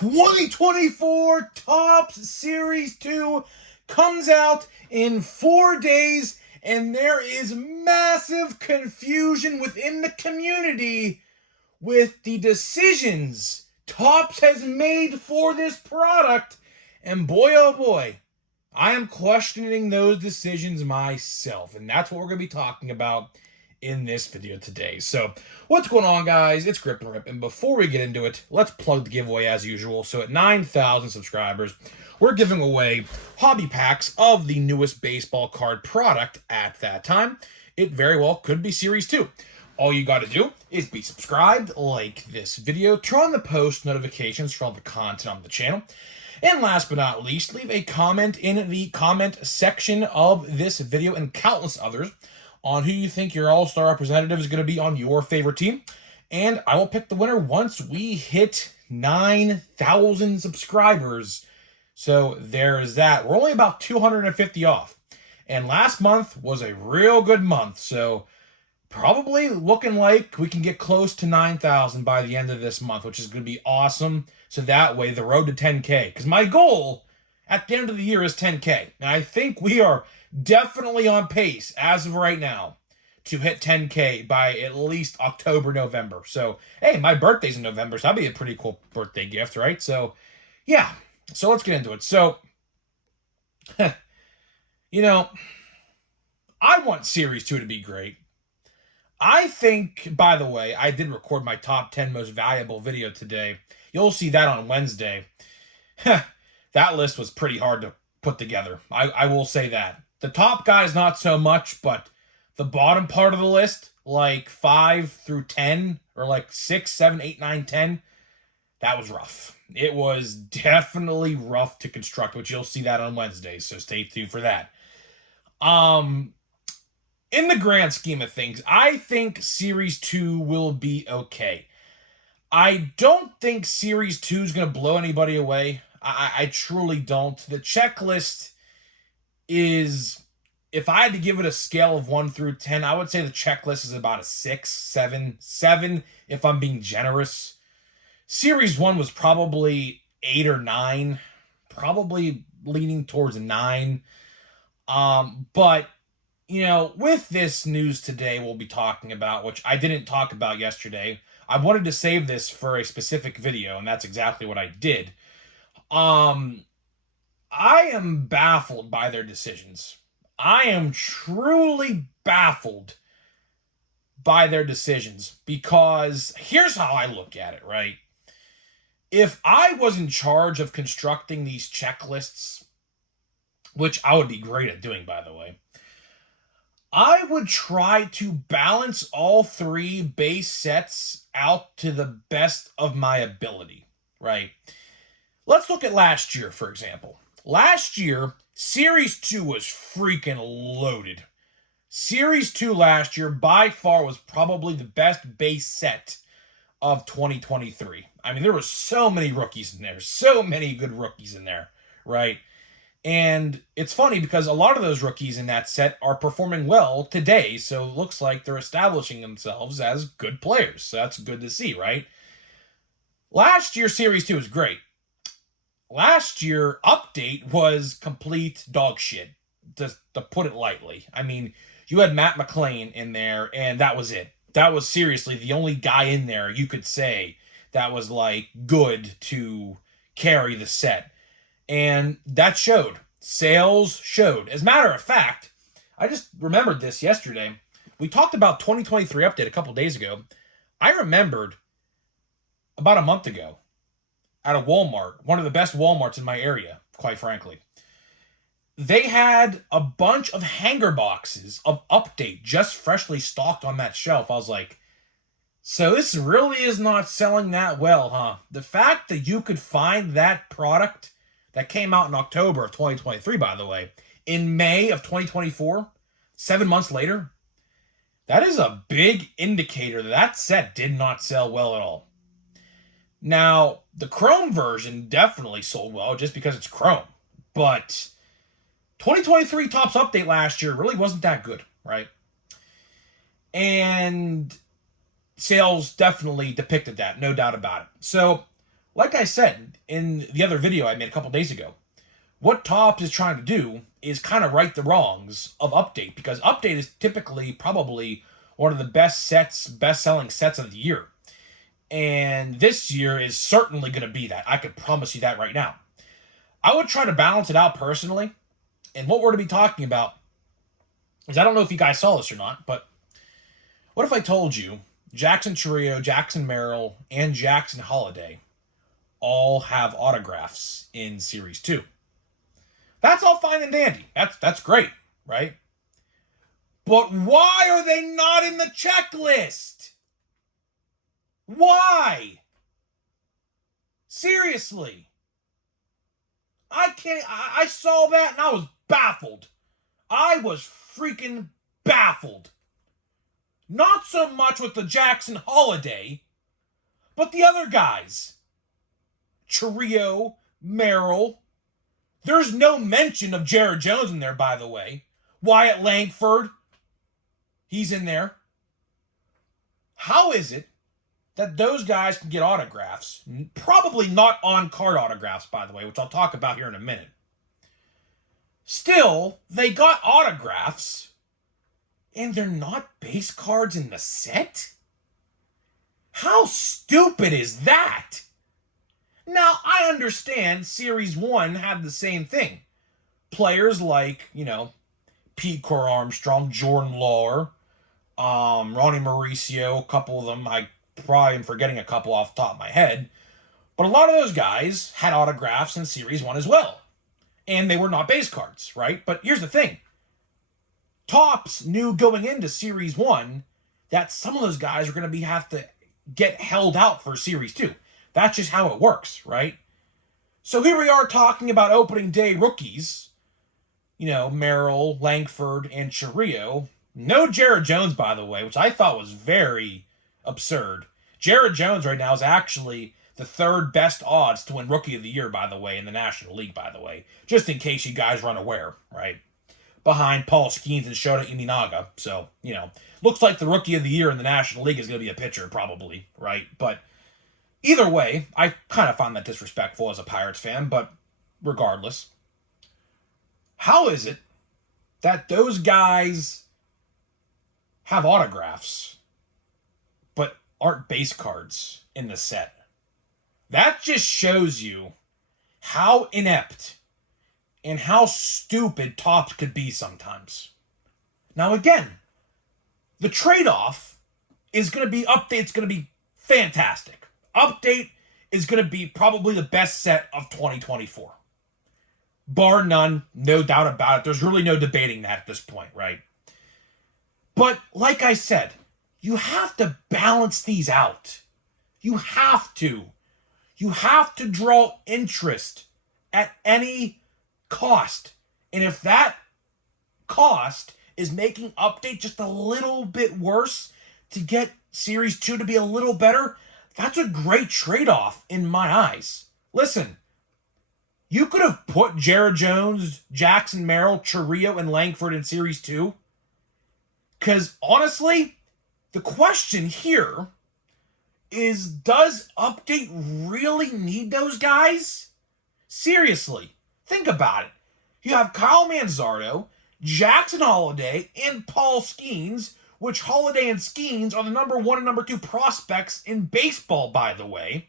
2024 Topps Series 2 comes out in 4 days, and there is massive confusion within the community with the decisions Topps has made for this product. And boy, oh boy, I am questioning those decisions myself, and that's what we're going to be talking about in this video today. So, what's going on, guys? It's Grip and Rip, and before we get into it, let's plug the giveaway as usual. So, at 9,000 subscribers, we're giving away hobby packs of the newest baseball card product at that time. It very well could be Series 2. All you got to do is be subscribed, like this video, turn on the post notifications for all the content on the channel, and last but not least, leave a comment in the comment section of this video and countless others on who you think your all-star representative is going to be on your favorite team. And I will pick the winner once we hit 9,000 subscribers. So there's that. We're only about 250 off. And last month was a real good month. So probably looking like we can get close to 9,000 by the end of this month, which is going to be awesome. So that way, the road to 10K. Because my goal at the end of the year is 10K. And I think we are definitely on pace, as of right now, to hit 10K by at least October, November. So, hey, my birthday's in November, so that'd be a pretty cool birthday gift, right? So, yeah. So let's get into it. So, you know, I want Series 2 to be great. I think, by the way, I did record my top 10 most valuable video today. You'll see that on Wednesday. That list was pretty hard to put together. I will say that. The top guys, not so much, but the bottom part of the list, like 5 through 10, or like 6, 7, 8, 9, 10, that was rough. It was definitely rough to construct, which you'll see that on Wednesday, so stay tuned for that. In the grand scheme of things, I think Series 2 will be okay. I don't think Series 2 is going to blow anybody away. I truly don't. The checklist is, if I had to give it a scale of 1 through 10, I would say the checklist is about a 6, 7 if I'm being generous. Series 1 was probably 8 or 9, probably leaning towards a 9. But, you know, with this news today we'll be talking about, which I didn't talk about yesterday, I wanted to save this for a specific video, and that's exactly what I did. I am baffled by their decisions. I am truly baffled by their decisions, because here's how I look at it, right? If I was in charge of constructing these checklists, which I would be great at doing, by the way, I would try to balance all 3 base sets out to the best of my ability, right? Let's look at last year, for example. Last year, Series 2 was freaking loaded. Series 2 last year, by far, was probably the best base set of 2023. I mean, there were so many rookies in there, so many good rookies in there, right? And it's funny because a lot of those rookies in that set are performing well today, so it looks like they're establishing themselves as good players. So that's good to see, right? Last year, Series 2 was great. Last year, Update was complete dog shit, to put it lightly. I mean, you had Matt McLain in there, and that was it. That was seriously the only guy in there you could say that was, like, good to carry the set. And that showed. Sales showed. As a matter of fact, I just remembered this yesterday. We talked about 2023 Update a couple days ago. I remembered about a month ago at a Walmart, one of the best Walmarts in my area, quite frankly. They had a bunch of hanger boxes of Update just freshly stocked on that shelf. I was like, so this really is not selling that well, huh? The fact that you could find that product that came out in October of 2023, by the way, in May of 2024, 7 months later, that is a big indicator that that set did not sell well at all. Now, the Chrome version definitely sold well just because it's Chrome, but 2023 Topps Update last year really wasn't that good, right? And sales definitely depicted that, no doubt about it. So Like I said in the other video I made a couple days ago, what Topps is trying to do is kind of right the wrongs of Update, because Update is typically probably one of the best-selling sets of the year. And this year is certainly going to be that. I could promise you that right now. I would try to balance it out personally. And what we're going to be talking about is, I don't know if you guys saw this or not, but what if I told you Jackson Chourio, Jackson Merrill, and Jackson Holliday all have autographs in Series 2? That's all fine and dandy. That's great, right? But why are they not in the checklist? Why? Seriously. I saw that and I was baffled. I was freaking baffled. Not so much with the Jackson Holliday, but the other guys. Chourio, Merrill. There's no mention of Jared Jones in there, by the way. Wyatt Langford, he's in there. How is it that those guys can get autographs? Probably not on-card autographs, by the way, which I'll talk about here in a minute. Still, they got autographs, and they're not base cards in the set? How stupid is that? Now, I understand Series 1 had the same thing. Players like, Pete Core Armstrong, Jordan Lawler, Ronnie Mauricio, a couple of them. I probably am forgetting a couple off the top of my head. But a lot of those guys had autographs in Series 1 as well. And they were not base cards, right? But here's the thing. Topps knew going into Series 1 that some of those guys were going to have to get held out for Series 2. That's just how it works, right? So here we are talking about opening day rookies. Merrill, Langford, and Chourio. No Jared Jones, by the way, which I thought was very absurd. Jared Jones right now is actually the third best odds to win Rookie of the Year, by the way, in the National League, by the way. Just in case you guys are unaware, right? Behind Paul Skeens and Shota Imanaga. So, looks like the Rookie of the Year in the National League is going to be a pitcher, probably, right? But either way, I kind of found that disrespectful as a Pirates fan, but regardless. How is it that those guys have autographs, but aren't base cards in the set? That just shows you how inept and how stupid Topps could be sometimes. Now again, the trade-off is going to be Update's going to be fantastic. Update is going to be probably the best set of 2024. Bar none, no doubt about it. There's really no debating that at this point, right? But like I said, you have to balance these out. You have to. You have to draw interest at any cost. And if that cost is making Update just a little bit worse to get Series 2 to be a little better, that's a great trade-off in my eyes. Listen, you could have put Jared Jones, Jackson Merrill, Chourio, and Langford in Series 2. Because honestly, the question here is, does Update really need those guys? Seriously, think about it. You have Kyle Manzardo, Jackson Holliday, and Paul Skeens, which Holliday and Skeens are the number 1 and number 2 prospects in baseball, by the way.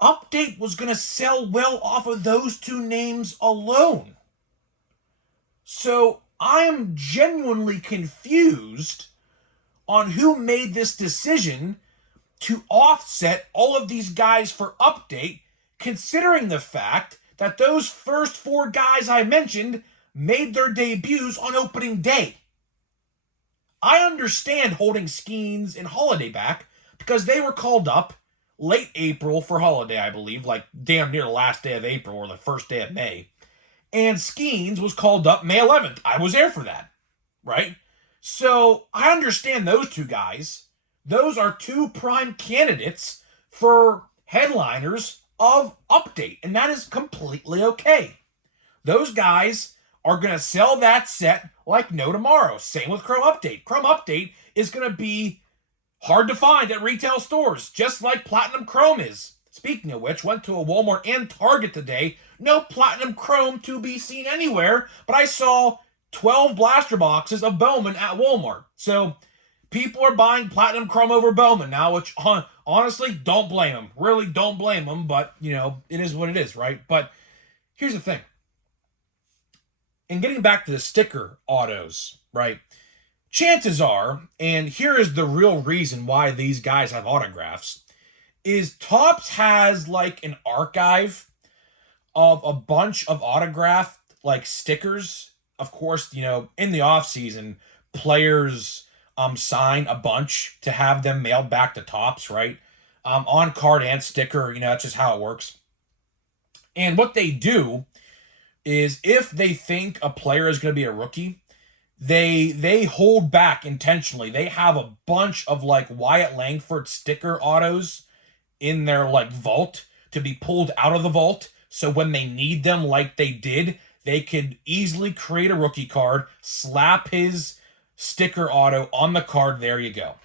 Update was going to sell well off of those two names alone. So I am genuinely confused on who made this decision to offset all of these guys for Update, considering the fact that those first 4 guys I mentioned made their debuts on opening day. I understand holding Skeens and Holliday back because they were called up late April for Holliday, I believe, like damn near the last day of April or the first day of May. And Skeens was called up May 11th. I was there for that, right? So I understand those 2 guys. Those are 2 prime candidates for headliners of Update, and that is completely okay. Those guys are going to sell that set like no tomorrow. Same with Chrome Update. Chrome Update is going to be Hard to find at retail stores, just like Platinum Chrome is. Speaking of which, went to a Walmart and Target today. No Platinum Chrome to be seen anywhere, but I saw 12 blaster boxes of Bowman at Walmart. So people are buying Platinum Chrome over Bowman now, which honestly, don't blame them. Really don't blame them, but, it is what it is, right? But here's the thing. And getting back to the sticker autos, right? Chances are, and here is the real reason why these guys have autographs, is Topps has like an archive of a bunch of autographed like stickers. Of course, in the off season, players sign a bunch to have them mailed back to Topps, right? On card and sticker, that's just how it works. And what they do is if they think a player is going to be a rookie, they hold back intentionally. They have a bunch of like Wyatt Langford sticker autos in their like vault to be pulled out of the vault. So when they need them like they did, they could easily create a rookie card, slap his sticker auto on the card. There you go.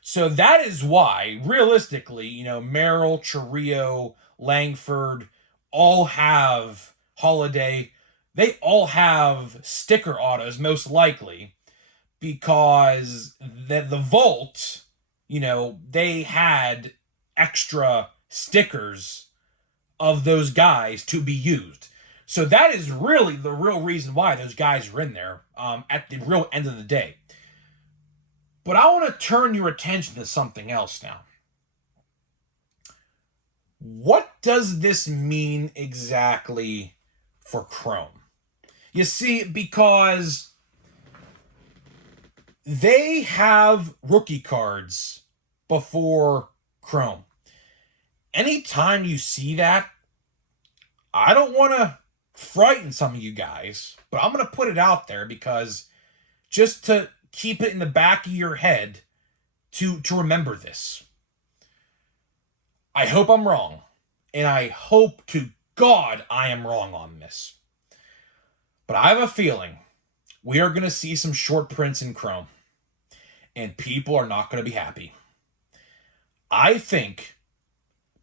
So that is why, realistically, Merrill, Chourio, Langford all have Holiday. They all have sticker autos, most likely, because the vault, they had extra stickers of those guys to be used. So that is really the real reason why those guys are in there at the real end of the day. But I want to turn your attention to something else now. What does this mean exactly for Chrome? You see, because they have rookie cards before Chrome. Anytime you see that, I don't want to frighten some of you guys, but I'm going to put it out there because just to keep it in the back of your head to remember this. I hope I'm wrong, and I hope to God I am wrong on this. But I have a feeling we are going to see some short prints in Chrome, and people are not going to be happy. I think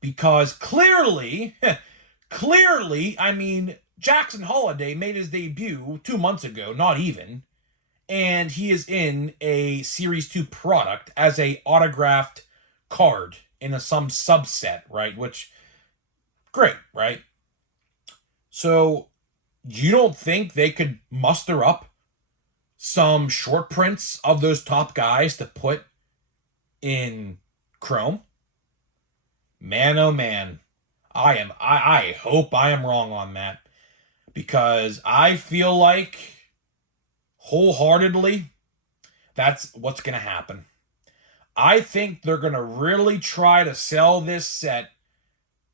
because clearly, Jackson Holiday made his debut 2 months ago, not even, and he is in a Series 2 product as a autographed card in some subset, right? Which, great, right? So, you don't think they could muster up some short prints of those top guys to put in Chrome? Man, oh man. I hope I am wrong on that. Because I feel like, wholeheartedly, that's what's going to happen. I think they're going to really try to sell this set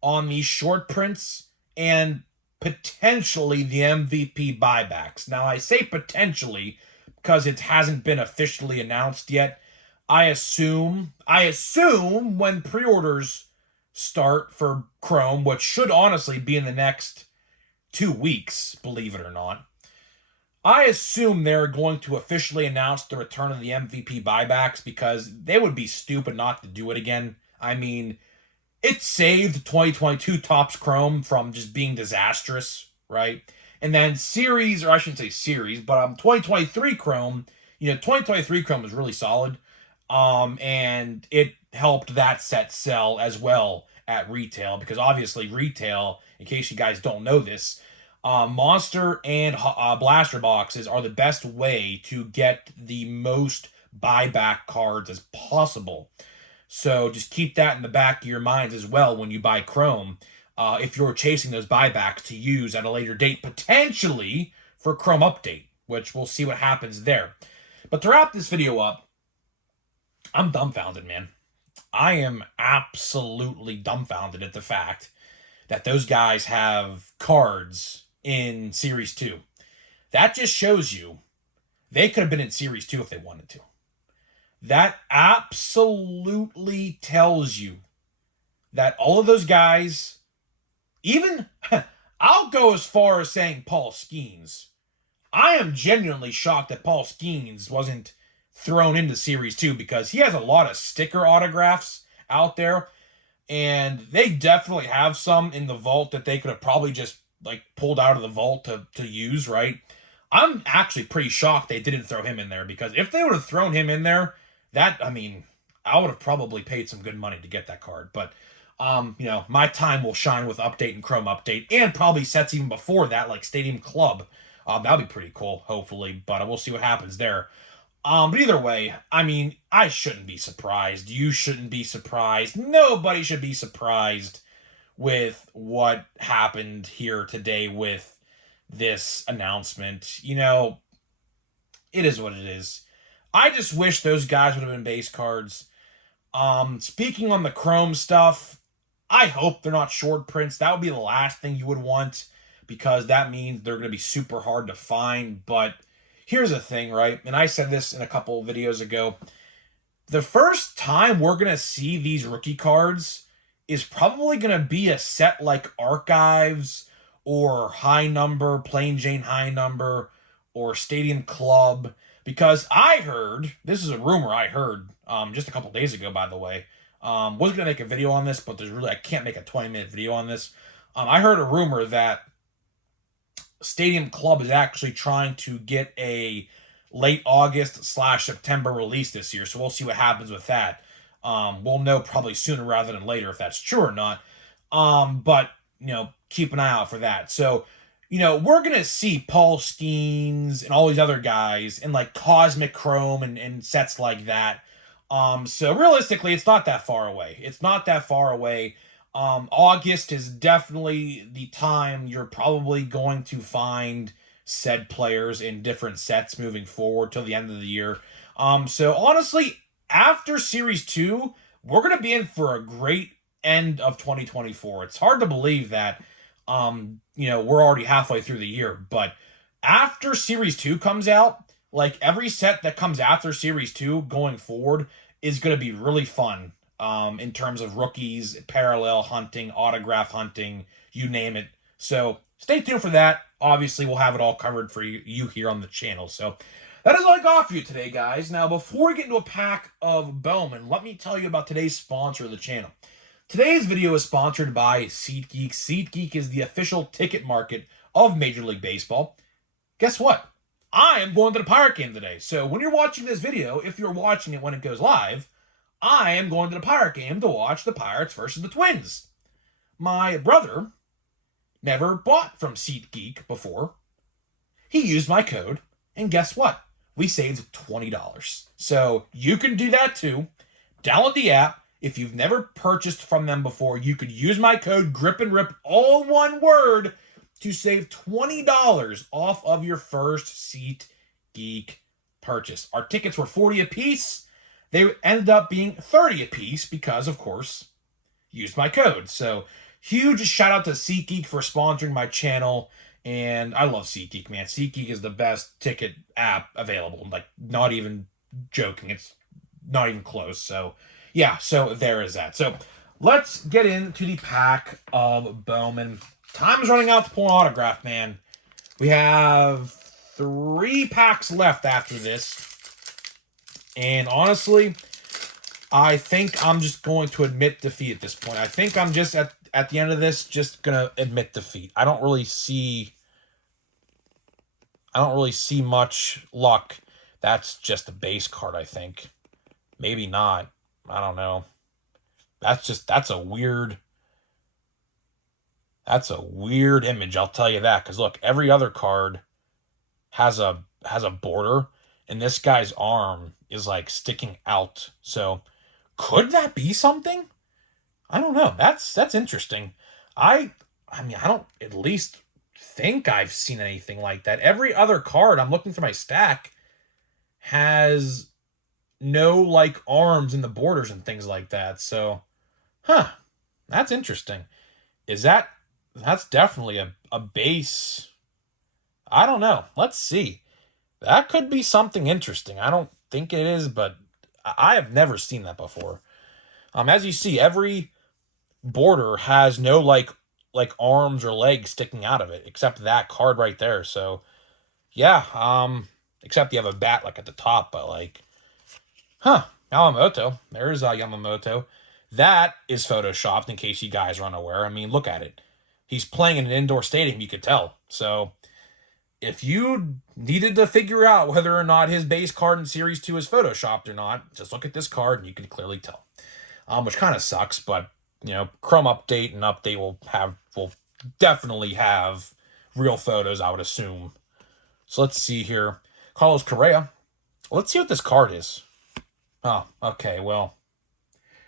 on these short prints and potentially the MVP buybacks. Now, I say potentially because it hasn't been officially announced yet. I assume when pre-orders start for Chrome, which should honestly be in the next 2 weeks, believe it or not, I assume they're going to officially announce the return of the MVP buybacks because they would be stupid not to do it again. I mean, it saved 2022 Topps Chrome from just being disastrous, right? And then series, or I shouldn't say series, but 2023 Chrome, 2023 Chrome was really solid. And it helped that set sell as well at retail because obviously retail, in case you guys don't know this, Monster and Blaster boxes are the best way to get the most buyback cards as possible. So just keep that in the back of your minds as well when you buy Chrome. If you're chasing those buybacks to use at a later date, potentially for Chrome Update, which we'll see what happens there. But to wrap this video up, I'm dumbfounded, man. I am absolutely dumbfounded at the fact that those guys have cards in Series 2. That just shows you they could have been in Series 2 if they wanted to. That absolutely tells you that all of those guys, even, I'll go as far as saying Paul Skeens. I am genuinely shocked that Paul Skeens wasn't thrown into Series 2 because he has a lot of sticker autographs out there, and they definitely have some in the vault that they could have probably just like pulled out of the vault to use, right? I'm actually pretty shocked they didn't throw him in there, because if they would have thrown him in there, I mean, I would have probably paid some good money to get that card. But my time will shine with Update and Chrome Update, and probably sets even before that, like Stadium Club. That'll be pretty cool, hopefully, but we'll see what happens there. But either way, I mean, I shouldn't be surprised. You shouldn't be surprised. Nobody should be surprised with what happened here today with this announcement. It is what it is. I just wish those guys would have been base cards. Speaking on the Chrome stuff, I hope they're not short prints. That would be the last thing you would want, because that means they're going to be super hard to find. But here's the thing, right? And I said this in a couple of videos ago. The first time we're going to see these rookie cards is probably going to be a set like Archives or High Number, Plain Jane High Number, or Stadium Club. Because I heard, this is a rumor I heard just a couple days ago, by the way. Was going to make a video on this, but I can't make a 20-minute video on this. I heard a rumor that Stadium Club is actually trying to get a late August/September release this year, so we'll see what happens with that. We'll know probably sooner rather than later if that's true or not. But keep an eye out for that. So, we're gonna see Paul Skeens and all these other guys in like Cosmic Chrome and sets like that. So realistically, it's not that far away. It's not that far away. August is definitely the time you're probably going to find said players in different sets moving forward till the end of the year. So honestly, after Series 2, we're going to be in for a great end of 2024. It's hard to believe that, we're already halfway through the year, but after Series 2 comes out, like every set that comes after Series 2 going forward is going to be really fun. In terms of rookies, parallel hunting, autograph hunting, you name it. So stay tuned for that. Obviously, we'll have it all covered for you here on the channel. So that is all I got for you today, guys. Now, before we get into a pack of Bowman, let me tell you about today's sponsor of the channel. Today's video is sponsored by SeatGeek. SeatGeek is the official ticket market of Major League Baseball. Guess what? I am going to the Pirate game today. So when you're watching this video, if you're watching it when it goes live, I am going to the Pirate game to watch the Pirates versus the Twins. My brother never bought from SeatGeek before. He used my code, and guess what? We saved $20. So you can do that too. Download the app. If you've never purchased from them before, you could use my code GRIPANDRIP, all one word, to save $20 off of your first SeatGeek purchase. Our tickets were $40 a piece. They ended up being $30 a piece because, of course, used my code. So, huge shout out to SeatGeek for sponsoring my channel. And I love SeatGeek, man. SeatGeek is the best ticket app available. Like, not even joking. It's not even close. So, yeah. So, there is that. So, let's get into the pack of Bowman. Time's running out to pull an autograph, man. We have 3 packs left after this. And honestly, I think I'm just going to admit defeat at this point. I think I'm just at the end of this just going to admit defeat. I don't really see much luck. That's just a base card, I think. Maybe not. I don't know. That's a weird image, I'll tell you that, cuz look, every other card has a border, and this guy's arm is like sticking out. So could that be something? I don't know. That's interesting. I mean, I don't at least think I've seen anything like that. Every other card, I'm looking for my stack, has no like arms in the borders and things like that. So, that's interesting. That's definitely a base. I don't know. Let's see. That could be something interesting. I don't think it is, but I have never seen that before. As you see, every border has no like arms or legs sticking out of it, except that card right there. So, yeah. Except you have a bat like at the top, but like Huh. Yamamoto. There's Yamamoto. That is photoshopped, in case you guys are unaware. I mean, look at it. He's playing in an indoor stadium, you could tell. So, if you needed to figure out whether or not his base card in Series 2 is photoshopped or not, just look at this card and you can clearly tell. Which kind of sucks, but, Chrome Update and Update will definitely have real photos, I would assume. So let's see here. Carlos Correa. Let's see what this card is. Oh, okay, well,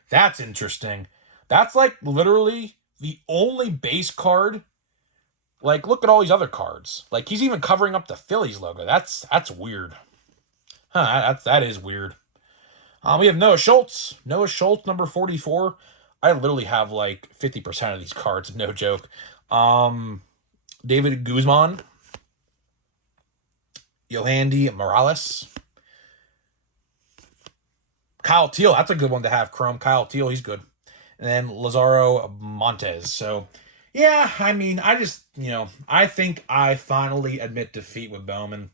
that's interesting. That's like literally the only base card. Like, look at all these other cards. Like, he's even covering up the Phillies logo. That's weird. Huh, that is weird. We have Noah Schultz. Noah Schultz, number 44. I literally have like 50% of these cards, no joke. David Guzman. Yohandy Morales. Kyle Teal, that's a good one to have, Chrome. Kyle Teal, he's good. And then Lazaro Montes. So, yeah, I mean, I think I finally admit defeat with Bowman.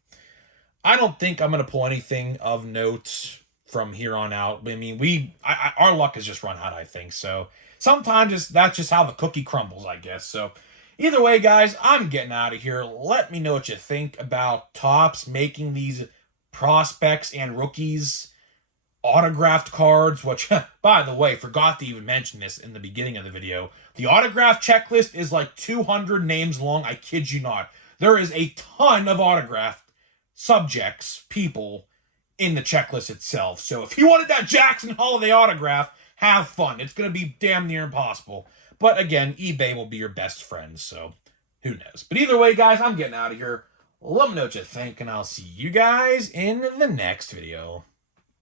I don't think I'm going to pull anything of note from here on out. I mean, our luck has just run out, I think. So, sometimes that's just how the cookie crumbles, I guess. So, either way, guys, I'm getting out of here. Let me know what you think about Topps making these prospects and rookies autographed cards, which, by the way, forgot to even mention this in the beginning of the video. The autograph checklist is like 200 names long. I kid you not. There is a ton of autographed subjects, people, in the checklist itself. So if you wanted that Jackson Holiday autograph, have fun. It's going to be damn near impossible. But again, eBay will be your best friend, so who knows. But either way, guys, I'm getting out of here. Let me know what you think, and I'll see you guys in the next video.